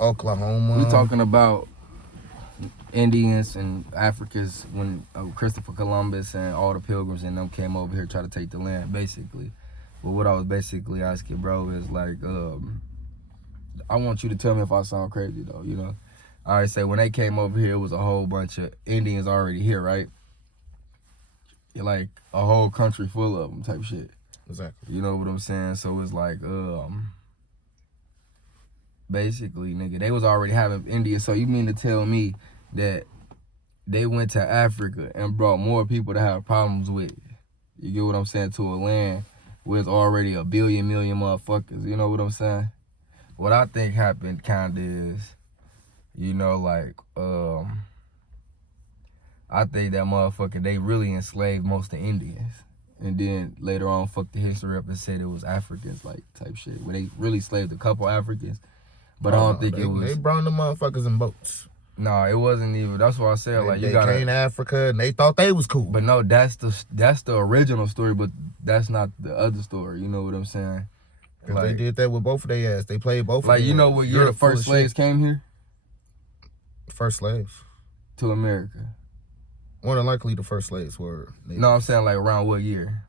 Oklahoma. We talking about Indians and Africans when Christopher Columbus and all the pilgrims and them came over here try to take the land, basically. But what I was basically asking, bro, is like, I want you to tell me if I sound crazy, though, you know? I already say when they came over here, it was a whole bunch of Indians already here, right? Like a whole country full of them type shit. Exactly. You know what I'm saying? So it's like, basically, nigga, they was already having Indians. So you mean to tell me that they went to Africa and brought more people to have problems with? You get what I'm saying? To a land where it's already a billion million motherfuckers. You know what I'm saying? What I think happened kind of is, you know, like, I think that motherfucker, they really enslaved most of the Indians. And then later on, fucked the history up and said it was Africans, like, type shit. Where they really enslaved a couple Africans. But I don't think it was... They brought the motherfuckers in boats. No, it wasn't even... That's what I said, like, you gotta... They came to Africa and they thought they was cool. But no, that's the original story, but that's not the other story. You know what I'm saying? Like, they did that with both of their ass. They played both of them. Like, you know what year the first slaves came here? First slaves? To America. More than likely the first slaves were... No, I'm saying, like, around what year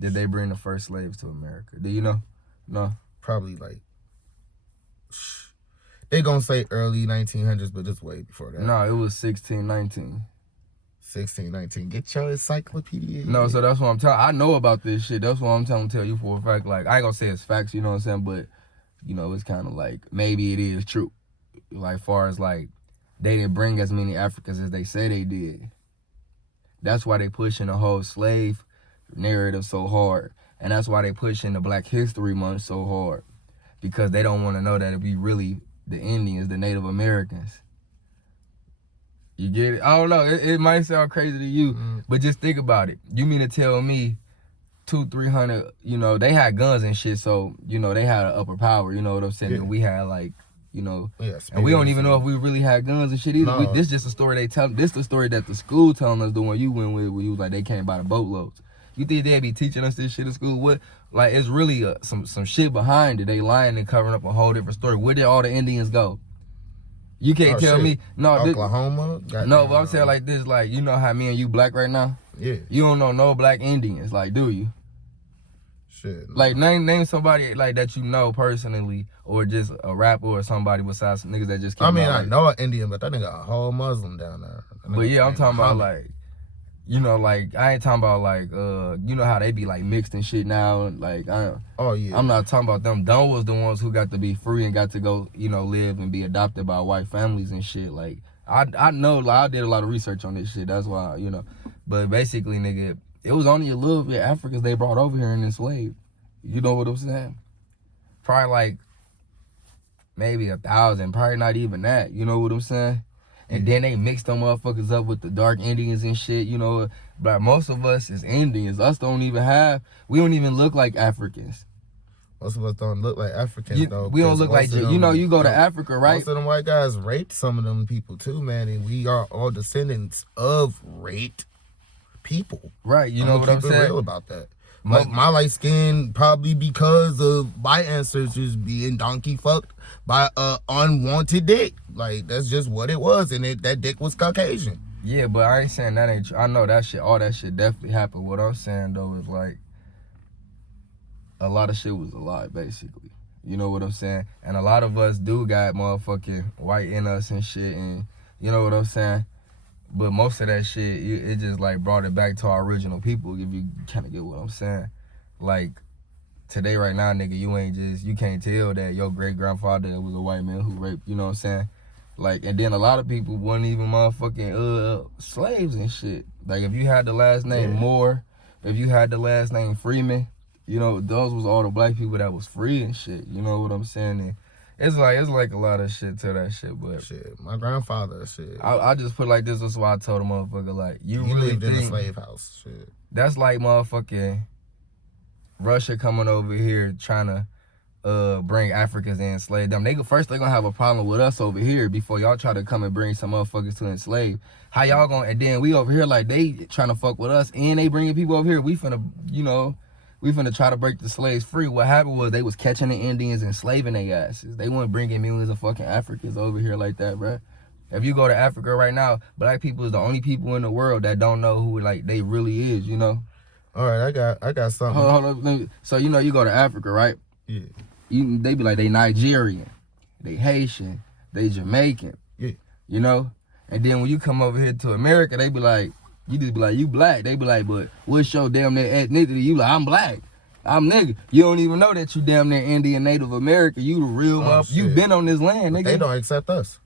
did they bring the first slaves to America? Do you know? No? Probably, like... They gonna say early 1900s, but it's way before that. No, it was 1619. 1619. Get your encyclopedia. No, so that's what I'm telling. I know about this shit. That's what I'm tell you for a fact. Like, I ain't gonna say it's facts, you know what I'm saying? But, you know, it's kind of like, maybe it is true. Like, far as, like, they didn't bring as many Africans as they say they did. That's why they pushing the whole slave narrative so hard. And that's why they pushing the Black History Month so hard. Because they don't want to know that it be really the Indians, the Native Americans. You get it? I don't know. It might sound crazy to you, but just think about it. You mean to tell me 200-300, you know, they had guns and shit, so, you know, they had an upper power, you know what I'm saying? Yeah. And we had, like, you know, and we don't even know if we really had guns and shit either. No. This just a story they tell. This the story that the school telling us, the one you went with, where you was like, they came by the boatloads. You think they'd be teaching us this shit in school? What? Like, it's really some shit behind it. They lying and covering up a whole different story. Where did all the Indians go? You can't tell me. No, Oklahoma? No, but I'm saying like this, like, you know how me and you black right now? Yeah. You don't know no black Indians, like, do you? Shit. No. Like, name somebody, like, that you know personally, or just a rapper or somebody besides some niggas that just came out. I know an Indian, but that nigga a whole Muslim down there. But yeah, I'm talking about, like, you know, like, I ain't talking about, like, you know how they be, like, mixed and shit now, like, oh, yeah. I'm not talking about them. Them was the ones who got to be free and got to go, you know, live and be adopted by white families and shit. Like, I know, like, I did a lot of research on this shit, that's why, you know. But basically, nigga, it was only a little bit Africans they brought over here and enslaved. You know what I'm saying? Probably, like, maybe 1,000, probably not even that, you know what I'm saying? And then they mixed them motherfuckers up with the dark Indians and shit, you know. But most of us is Indians. We don't even look like Africans. Most of us don't look like Africans, though. We don't look like, you know, you go to Africa, right? Most of them white guys raped some of them people, too, man. And we are all descendants of raped people. Right, you know what I'm saying? Keep it real about that. Like, my light skin, probably because of my ancestors being donkey fucked by a unwanted dick. Like, that's just what it was, and that dick was Caucasian. Yeah, but I ain't saying that ain't true. I know that shit, all that shit definitely happened. What I'm saying, though, is, like, a lot of shit was a lie, basically. You know what I'm saying? And a lot of us do got motherfucking white in us and shit, and you know what I'm saying? But most of that shit, it just, like, brought it back to our original people, if you kind of get what I'm saying. Like, today, right now, nigga, you can't tell that your great-grandfather was a white man who raped, you know what I'm saying? Like, and then a lot of people weren't even motherfucking slaves and shit. Like, if you had the last name Moore, if you had the last name Freeman, you know, those was all the black people that was free and shit, you know what I'm saying? And it's like a lot of shit to that shit, but shit, my grandfather, shit. I just put it like this. That's why I told a motherfucker, like, you really lived in a slave house, shit. That's like motherfucking Russia coming over here trying to bring Africans and enslave them. They gonna have a problem with us over here before y'all try to come and bring some motherfuckers to enslave. How y'all gonna? And then we over here like they trying to fuck with us, and they bringing people over here. We we finna try to break the slaves free. What happened was they was catching the Indians and enslaving their asses. They weren't bringing millions of fucking Africans over here like that, bruh. If you go to Africa right now, black people is the only people in the world that don't know who like they really is, you know? All right, I got something. Hold on. So, you know, you go to Africa, right? Yeah. They be like, they Nigerian, they Haitian, they Jamaican. Yeah. You know? And then when you come over here to America, they be like, you just be like, you black. They be like, but what's your damn near ethnicity? You like, I'm black. I'm nigga. You don't even know that you damn near Indian Native American. You the real you been on this land, nigga. They don't accept us.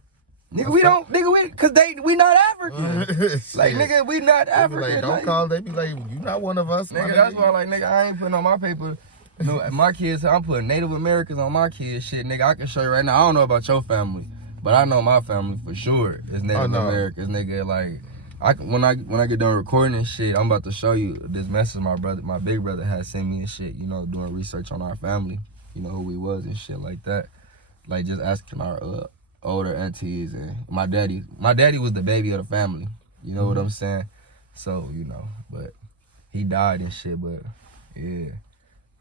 Nigga, we don't, nigga, cause we not African. Like, nigga, we not African. Like, don't call, they be like, you not one of us. Nigga, that's why, like, nigga, I ain't putting on my paper. No, my kids, I'm putting Native Americans on my kids shit, nigga. I can show you right now. I don't know about your family, but I know my family for sure is Native Americans, nigga. Like, when I get done recording this shit, I'm about to show you this message my big brother had sent me and shit, you know, doing research on our family, you know, who we was and shit like that. Like, just asking our, older aunties, and my daddy was the baby of the family, you know what I'm saying? So, you know, but he died and shit, but yeah,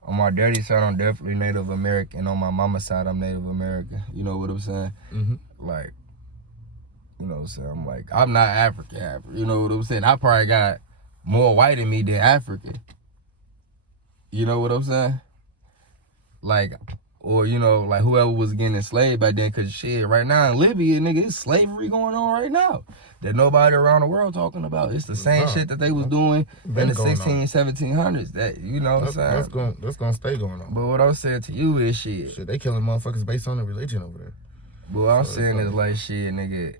on my daddy's side I'm definitely Native American, on my mama's side I'm Native American, you know what I'm saying? Like, you know what I'm saying, I'm like, I'm not African, you know what I'm saying? I probably got more white in me than African, you know what I'm saying? Like, or, you know, like whoever was getting enslaved back then, cause shit, right now in Libya, nigga, it's slavery going on right now that nobody around the world talking about. It's the same shit that they was doing in the 1700s. That, you know what I'm saying? That's gonna stay going on. But what I'm saying to you is shit, they killing motherfuckers based on the religion over there. But what I'm saying is like shit, nigga,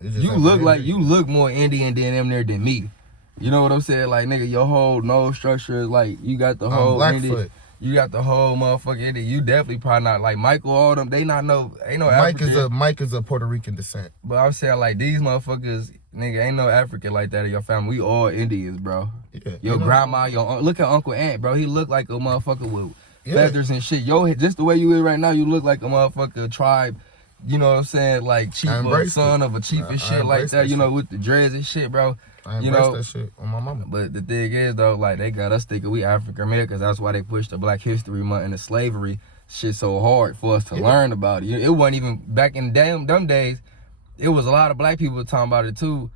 you look more Indian than me. You know what I'm saying? Like, nigga, your whole nose structure is like, you got the whole Indian. You got the whole motherfucking Indian. You definitely probably not like Michael, all them. They not know, ain't no African. Mike is a Puerto Rican descent. But I'm saying like these motherfuckers, nigga, ain't no African like that in your family. We all Indians, bro. Yeah. Your grandma, look at Uncle Ant, bro. He look like a motherfucker with feathers and shit. Just the way you is right now, you look like a motherfucker tribe. You know what I'm saying? Like chief or son of a chief and shit like that. You know, with the dreads and shit, bro. I embrace that shit on my mama. But the thing is though, like they got us thinking we African Americans. That's why they pushed the Black History Month and the slavery shit so hard for us to learn about it. It wasn't even back in them days. It was a lot of black people talking about it too.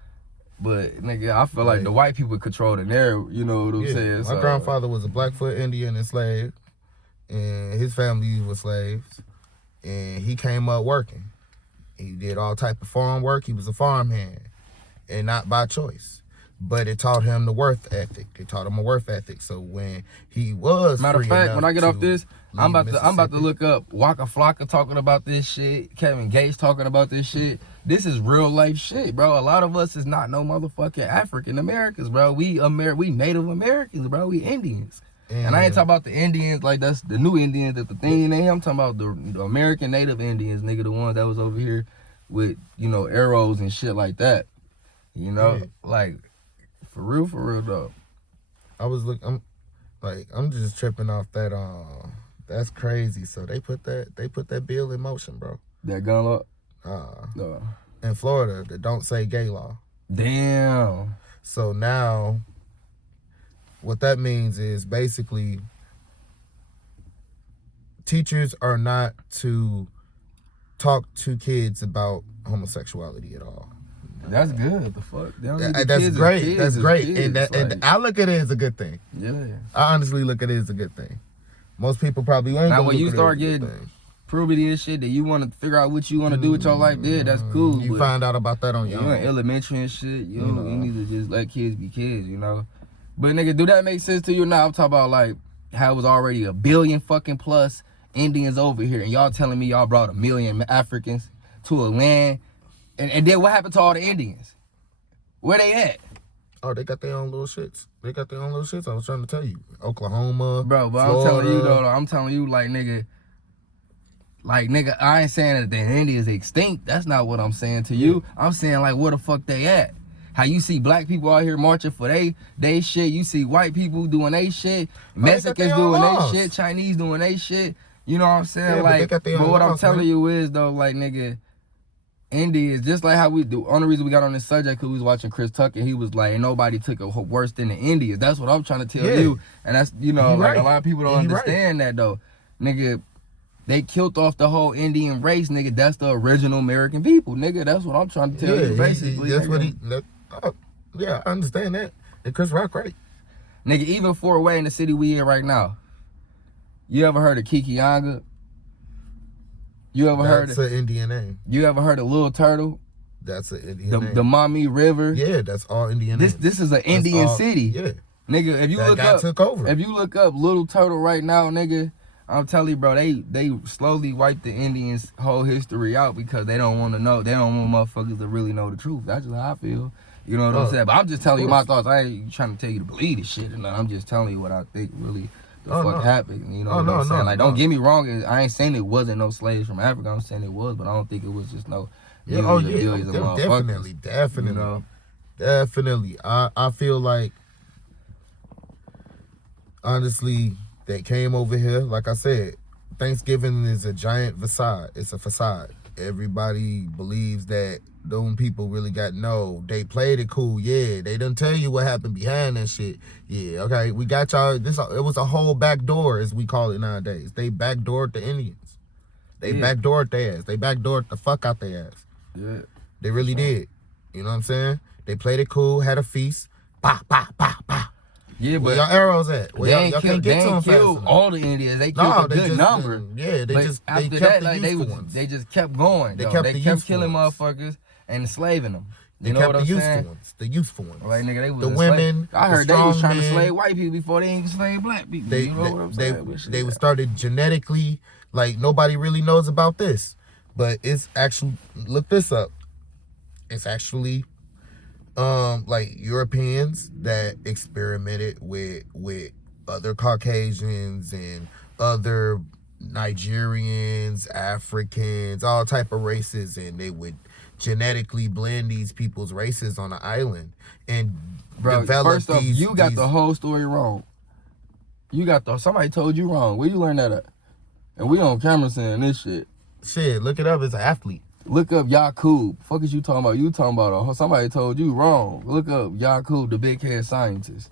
But nigga, I feel like the white people control the narrative. You know what I'm saying? My grandfather was a Blackfoot Indian enslaved, and his family was slaves. And he came up working. He did all type of farm work. He was a farmhand, and not by choice. But it taught him the worth ethic. It taught him a worth ethic. So when he was matter of fact, when I get off this, I'm about to look up Waka Flocka talking about this shit, Kevin Gates talking about this shit. This is real life shit, bro. A lot of us is not no motherfucking African Americans, bro. We Native Americans, bro. We Indians. And I ain't talking about the Indians like that's the new Indians, that's the thing in there. I'm talking about the American Native Indians, nigga, the ones that was over here with, you know, arrows and shit like that. You know, like for real though. I'm just tripping off that. That's crazy. So they put that bill in motion, bro. That gun law. In Florida, that don't say gay law. Damn. So now, what that means is basically teachers are not to talk to kids about homosexuality at all. That's good. The fuck? That's great. That's great. And I look at it as a good thing. Yeah. I honestly look at it as a good thing. Most people probably ain't. Now when you start getting puberty and shit that you want to figure out what you want to do with your life, that's cool. You find out about that on your own. You in elementary and shit. You need to just let kids be kids, you know. But nigga, do that make sense to you now? I'm talking about like how it was already 1 billion fucking plus Indians over here, and y'all telling me y'all brought 1 million Africans to a land, and then what happened to all the Indians? Where they at? Oh, they got their own little shits. I was trying to tell you, Oklahoma, bro. But Florida. I'm telling you though, I'm telling you like nigga, I ain't saying that the Indians extinct. That's not what I'm saying to you. I'm saying like where the fuck they at? How you see black people out here marching for they shit. You see white people doing they shit. Mexicans doing they shit. Chinese doing they shit. You know what I'm saying? Yeah, but what I'm telling you is though, like nigga, India is just like how we do. Only reason we got on this subject because we was watching Chris Tucker. He was like, nobody took it worse than the Indians. That's what I'm trying to tell you. And that's, you know, like a lot of people don't understand that though. Nigga, they killed off the whole Indian race, nigga. That's the original American people, nigga. That's what I'm trying to tell you, basically. That's nigga. Yeah, I understand that. And Chris Rock, right? Nigga, even Fort Wayne, the city we in right now. You ever heard of Kikianga? You ever heard of... That's an Indian name. You ever heard of Little Turtle? That's an Indian name. The Maumee River? Yeah, that's all Indian names. This is an Indian city. Yeah. Nigga, if you that look guy up... took over. If you look up Little Turtle right now, nigga, I'm telling you, bro, they slowly wiped the Indians' whole history out because they don't want to know. They don't want motherfuckers to really know the truth. That's just how I feel. You know what I'm saying? But I'm just telling you my thoughts. I ain't trying to tell you to believe this shit. And I'm just telling you what I think really... happened, you know what I'm saying? Like, don't get me wrong, I ain't saying it wasn't no slaves from Africa. I'm saying it was, but I don't think it was just no billions of motherfuckers. Definitely. You know? Definitely. I feel like, honestly, they came over here. Like I said, Thanksgiving is a giant facade. It's a facade. Everybody believes that them people really got they played it cool. Yeah, they didn't tell you what happened behind that shit. Yeah, okay, we got y'all. It was a whole back door, as we call it nowadays. They backdoored the Indians. They backdoored their ass. They backdoored the fuck out their ass. Yeah, they really did. You know what I'm saying? They played it cool, had a feast. Bah, bah, bah, bah. Yeah, but where y'all arrows at? Well, y'all can't get to them fast all the Indians. They killed a good number. Yeah, after that, like they just kept going. They kept killing motherfuckers and enslaving them. You know what I'm saying? The useful ones. Like, nigga, they was the women. I heard they was trying to slave white people before they ain't slave black people. You know what I'm saying? They started genetically. Like, nobody really knows about this, but it's actually, look this up. It's actually like Europeans that experimented with other Caucasians and other Nigerians, Africans, all type of races, and they would genetically blend these people's races on an island and develop first off, you got the whole story wrong. Somebody told you wrong. Where you learn that at? And we on camera saying this shit. Shit, look it up. It's an athlete. Look up Yakub. Fuck is you talking about? You talking about somebody told you wrong. Look up Yakub, the big head scientist.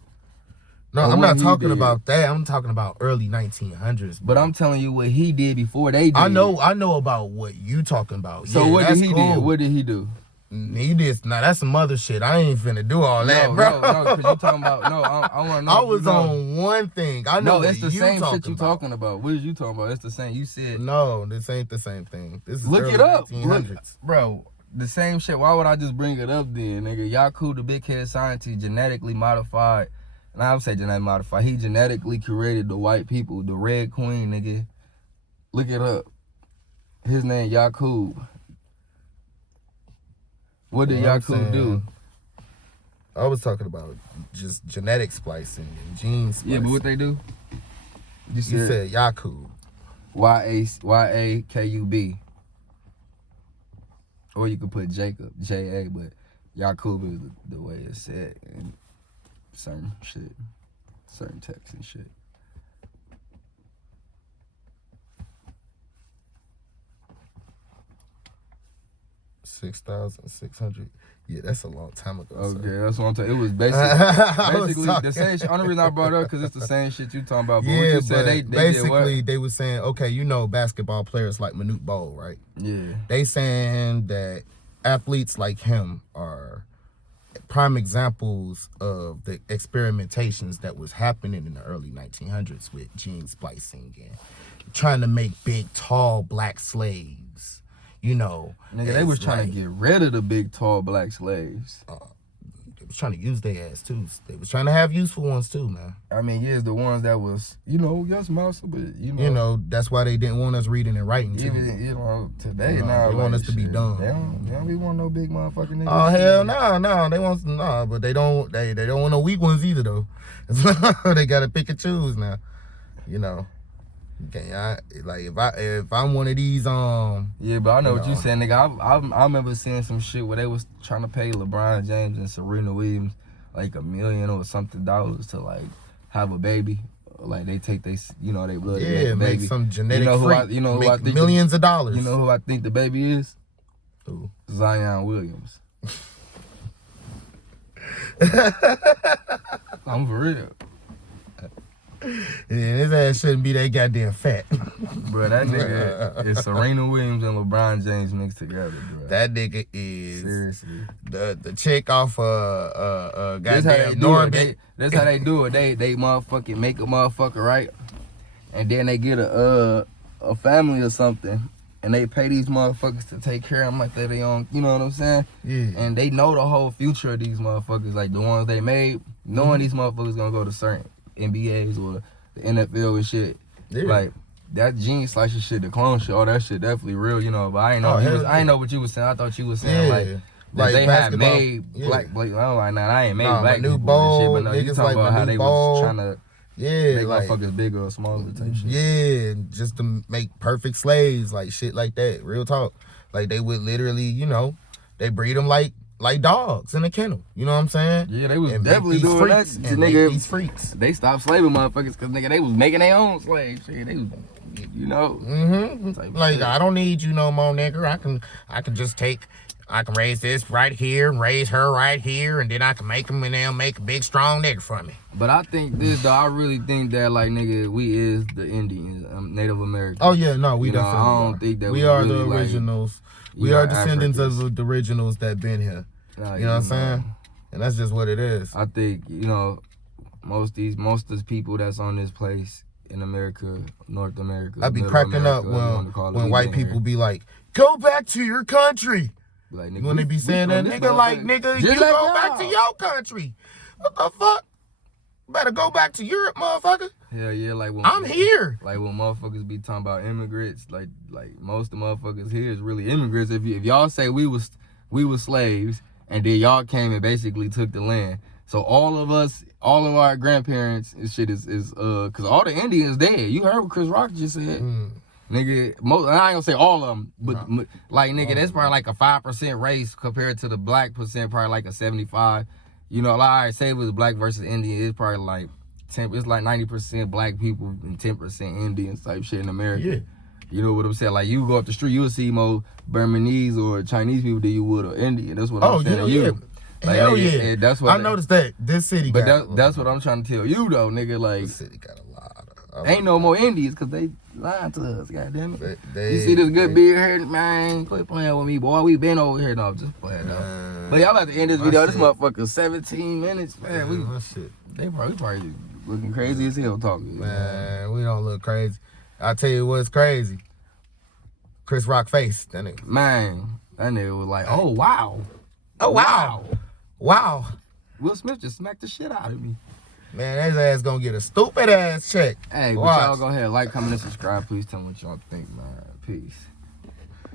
No, I'm not talking about that. I'm talking about early 1900s. But I'm telling you what he did before they did. I know about what you talking about. So what did he do? What did he do? He did. Now that's some other shit. I ain't finna do all that, bro. No, because you talking about. No, I want to know. I was on one thing. I know. No, it's the same shit you talking about. What is you talking about? It's the same. You said. No, this ain't the same thing. This is look it up, 1900s. bro. The same shit. Why would I just bring it up then, nigga? Yakub, the big head scientist, genetically modified. And I would say genetically modified. He genetically created the white people, the Red Queen, nigga. Look it up. His name Yakub. What did Yakub do? I was talking about just genetic splicing and gene splicing. Yeah, but what they do? You said Yakub. Yakub. Or you could put Jacob, J-A, but Yakub is the way it's said in certain shit, certain texts and shit. $6,600. Yeah, that's a long time ago. Okay, that's what I'm talking. It was basically the same shit. Only reason I brought it up because it's the same shit you talking about. But yeah, what you said, they basically did they were saying, okay, you know, basketball players like Manute Bol, right? Yeah. They saying that athletes like him are prime examples of the experimentations that was happening in the early 1900s with gene splicing and trying to make big, tall black slaves. You know, nigga, they was trying to get rid of the big, tall black slaves. They was trying to use their ass too. They was trying to have useful ones too, man. I mean, yes, the ones that was, yes, mouse, but you know, that's why they didn't want us reading and writing too. Even, today now they want us to be dumb. They don't be want no big motherfucking niggas. Oh hell no, they want but they don't want no weak ones either though. They gotta pick and choose now. You know. Okay, if I'm one of these yeah, but I know what you saying, nigga. I remember seeing some shit where they was trying to pay LeBron James and Serena Williams like $1 million or something to like have a baby. Like they take they blood. Yeah, make some genetic freak. Who I think millions of dollars. You know who I think the baby is? Who? Zion Williams. I'm for real. Yeah, his ass shouldn't be that goddamn fat. Bro, that nigga is Serena Williams and LeBron James mixed together, bro. That nigga is seriously the chick off goddamn Norbit. That's how they do it. They motherfucking make a motherfucker, right? And then they get a family or something, and they pay these motherfuckers to take care of them like they own, you know what I'm saying? Yeah. And they know the whole future of these motherfuckers, like the ones they made, knowing these motherfuckers gonna go to certain NBAs or the NFL and shit. Yeah. Like that gene slicer shit, the clone shit, all that shit definitely real, you know. But I ain't know I ain't know what you was saying. I thought you was saying like they had made black. I'm like, nah, I ain't made black people and shit. But no, you talking about how they was trying to make motherfuckers bigger or smaller type shit. Yeah, just to make perfect slaves, like shit like that. Real talk. Like they would literally, you know, they breed them like dogs in a kennel. You know what I'm saying? Yeah, they was and definitely doing freaks, that. And nigga, these freaks. They stopped slaving motherfuckers because nigga they was making their own slaves. Shit, they was, you know. Like shit. I don't need you no more, nigga. I can just take. I can raise this right here, raise her right here, and then I can make them and they'll make a big strong nigga for me. But I think this though, I really think that like nigga, we is the Indians, Native Americans. Oh yeah, no, we definitely I don't think that we are really the originals. Like, we are descendants of the originals that been here. You know what I'm saying? And that's just what it is. I think, you know, most of the people that's on this place in America, North America. I be cracking up when white people be like, "Go back to your country." Like, nigga, when they be saying that, nigga, like, nigga, you go back to your country. What the fuck? Better go back to Europe, motherfucker. Hell yeah, like when I'm here. Like when motherfuckers be talking about immigrants, like most of the motherfuckers here is really immigrants. If y'all say we was slaves and then y'all came and basically took the land. So all of our grandparents and shit is cause all the Indians dead. You heard what Chris Rock just said. Nigga, I ain't gonna say all of them, but like nigga, that's probably like a 5% race compared to the black percent, probably like a 75. You know, like I say it was black versus Indian, it's probably like 10. It's like 90% black people and 10% Indians type shit in America. Yeah. You know what I'm saying? Like you go up the street, you'll see more Burmese or Chinese people than you would or Indian. That's what I'm saying to you. Like, hell nigga, yeah. That's what I noticed that this city. But that's what I'm trying to tell you though, nigga. Like this city got a lot. Ain't no more Indians because they lying to us, goddamn it. You see this good beard here, man? Quit playing with me, boy. We been over here, no, just playing though. But y'all about to end this video. This motherfucker 17 minutes, man. They probably looking crazy as hell talking. Man, we don't look crazy. I'll tell you what's crazy. Chris Rock face, that nigga. Man, that nigga was like, oh wow. Oh wow. Wow. Will Smith just smacked the shit out of me. Man, his ass gonna get a stupid ass check. Hey, but y'all go ahead, like, comment, and subscribe. Please tell me what y'all think, man. Peace.